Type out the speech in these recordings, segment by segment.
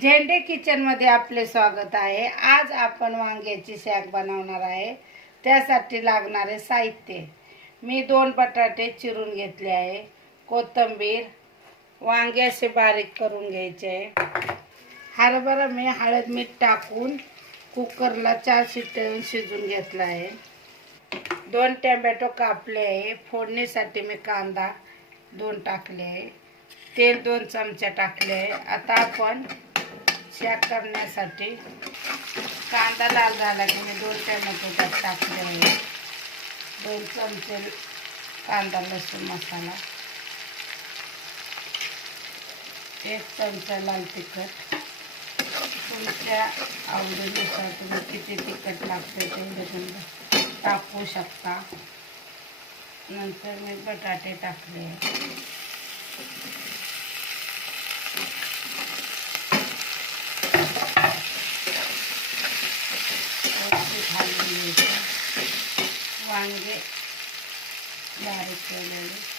झेंडे किचन मध्ये आपले स्वागत आहे। आज आपण वांग्याची शाक बनवणार आहे। त्यासाठी लागणारे साहित्य, मी 2 बटाटे चिरून घेतले आहे, कोथिंबीर, वांगे असे बारीक करून घ्यायचे, हरभरा मी हळद मीठ टाकून कुकरला 4 शिट्ट्या शिजवून घेतला आहे, 2 टोमॅटो कापले आहे, फोडणीसाठी मी कांदा 2 टाकले आहे, तेल 2 चमचे टाकले आहे। आता आपण शाक करण्यासाठी कांदा लाल झाला की मी 2 टोमॅटो त्यात टाकले आहे, 2 चमचे कांदा लसूण मसाला, 1 चमचा लाल तिखट, तुमच्या आवडीनुसार तुम्ही किती तिखट लागते तेवढे तुम्ही टाकू शकता। नंतर मी बटाटे टाकले, वांगे बारीक केलेले,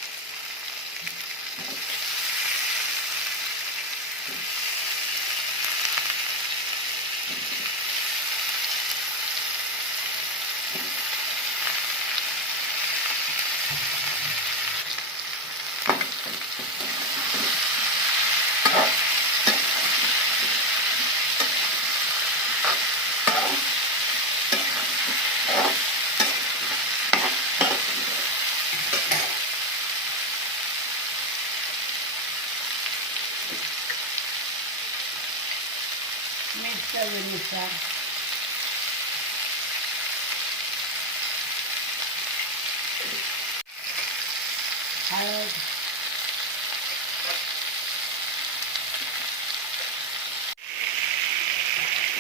मीठ चवीनुसार, हळद,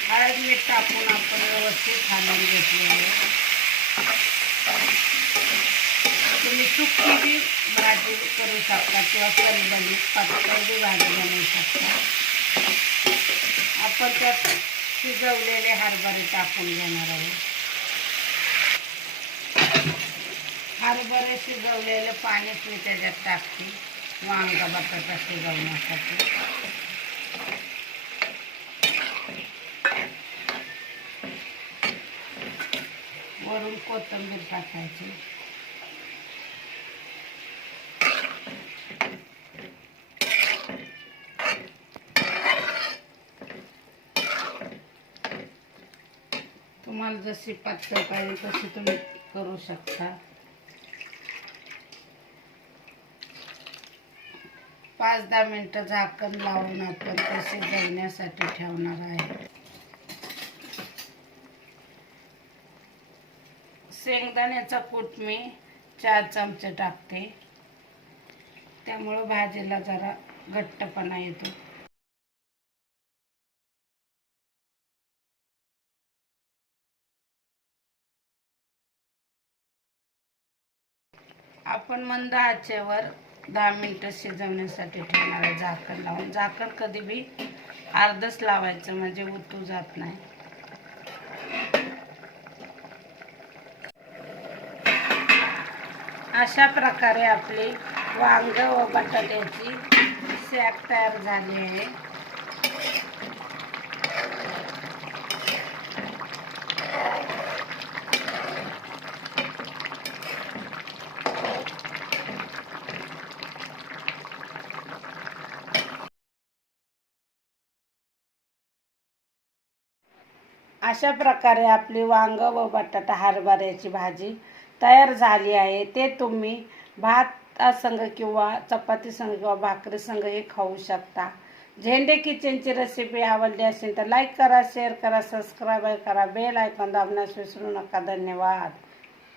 हळद मीठ टाकून आपण व्यवस्थित हलवून घेतलेले। तुम्ही सुकी बी भाजी करू शकता किंवा कणबणी पातळ बी भाजी बनवू शकता। आपण त्यात शिजवलेले हरभरे टाकून घेणार आहोत, हरभरे शिजवलेले पाणीच मी त्याच्यात टाकते वांगा बटाटा शिजवण्यासाठी। वरून कोथिंबीर टाकायची, तुम्हाला जशी पातळ पाहिजे तशी तुम्ही करू शकता। 5-10 मिनिटं झाकण लावून आपण ते शिजवण्यासाठी ठेवणार आहे। शेंगदाण्याचा कूट मी 4 चमचे टाकते, त्यामुळे भाजीला जरा घट्टपणा येतो। आपण मंद आचेवर 10 मिनिटं शिजवण्यासाठी ठेवणार आहे झाकण लावून। झाकण कधी बी अर्धच लावायचं म्हणजे उतू जात नाही। अशा प्रकारे आपली वांग व बटाट्याची शाक तयार झाली आहे। अशा प्रकारे आपली वांग व बटाटा हरभऱ्याची भाजी तयार झाली आहे। ते तुम्ही भात संग किंवा चपाती संग किंवा भाकरी संग हे खाऊ शकता। झेंडे किचनची रेसिपी आवडली असेल तर लाईक करा, शेअर करा, सबस्क्राईब करा, बेल आयकॉन दाबण्यास विसरू नका। धन्यवाद।